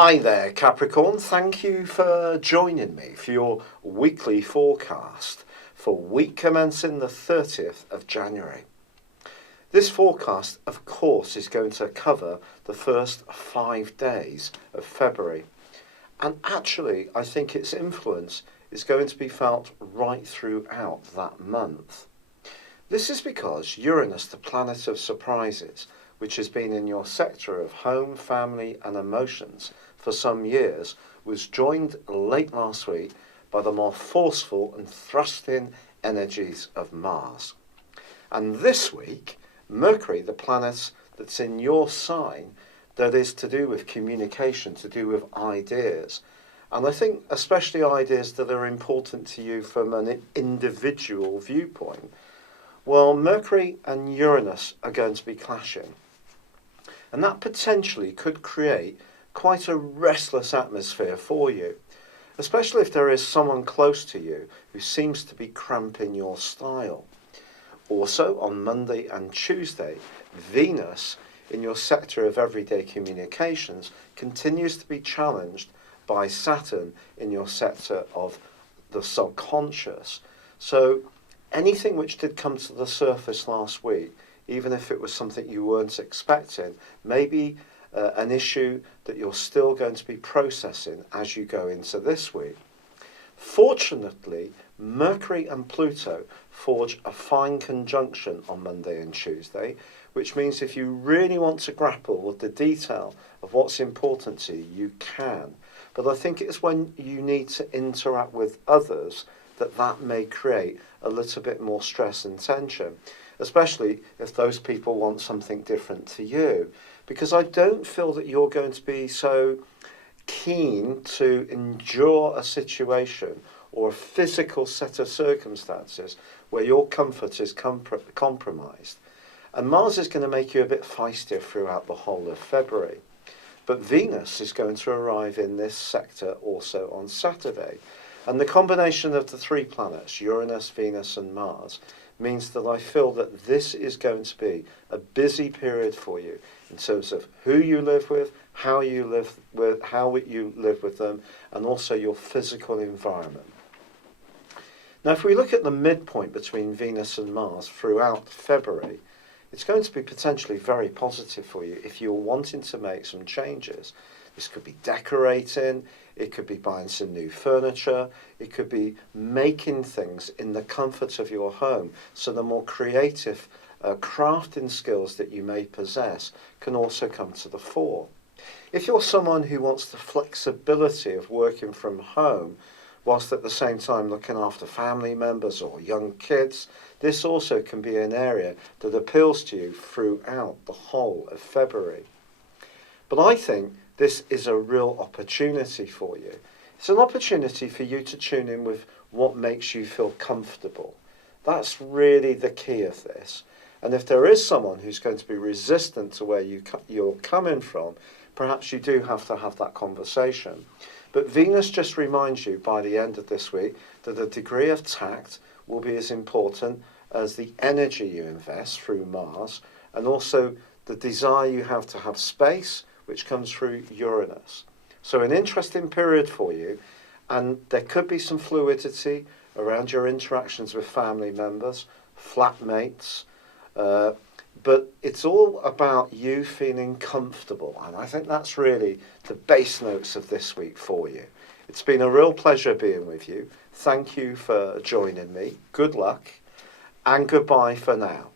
Hi there, Capricorn. Thank you for joining me for your weekly forecast for week commencing the 30th of January. This forecast, of course, is going to cover the first 5 days of February. And actually, I think its influence is going to be felt right throughout that month. This is because Uranus, the planet of surprises, which has been in your sector of home, family and emotions for some years, was joined late last week by the more forceful and thrusting energies of Mars. And this week, Mercury, the planet that's in your sign, that is to do with communication, to do with ideas. And I think especially ideas that are important to you from an individual viewpoint. Well, Mercury and Uranus are going to be clashing. And that potentially could create quite a restless atmosphere for you, especially if there is someone close to you who seems to be cramping your style. Also, on Monday and Tuesday, Venus, in your sector of everyday communications, continues to be challenged by Saturn in your sector of the subconscious. So anything which did come to the surface last week, even if it was something you weren't expecting, maybe an issue that you're still going to be processing as you go into this week. Fortunately, Mercury and Pluto forge a fine conjunction on Monday and Tuesday, which means if you really want to grapple with the detail of what's important to you, you can. But I think it's when you need to interact with others that may create a little bit more stress and tension, especially if those people want something different to you. Because I don't feel that you're going to be so keen to endure a situation or a physical set of circumstances where your comfort is compromised. And Mars is going to make you a bit feistier throughout the whole of February. But Venus is going to arrive in this sector also on Saturday. And the combination of the three planets, Uranus, Venus and Mars, means that I feel that this is going to be a busy period for you in terms of who you live with, how you live with them, and also your physical environment. Now, if we look at the midpoint between Venus and Mars throughout February, it's going to be potentially very positive for you if you're wanting to make some changes. This could be decorating, it could be buying some new furniture, it could be making things in the comfort of your home, so the more creative crafting skills that you may possess can also come to the fore. If you're someone who wants the flexibility of working from home, whilst at the same time looking after family members or young kids, this also can be an area that appeals to you throughout the whole of February. But I think this is a real opportunity for you. It's an opportunity for you to tune in with what makes you feel comfortable. That's really the key of this. And if there is someone who's going to be resistant to where you're coming from, perhaps you do have to have that conversation. But Venus just reminds you by the end of this week that a degree of tact will be as important as the energy you invest through Mars, and also the desire you have to have space, which comes through Uranus. So an interesting period for you, and there could be some fluidity around your interactions with family members, flatmates, but it's all about you feeling comfortable, and I think that's really the base notes of this week for you. It's been a real pleasure being with you. Thank you for joining me. Good luck, and goodbye for now.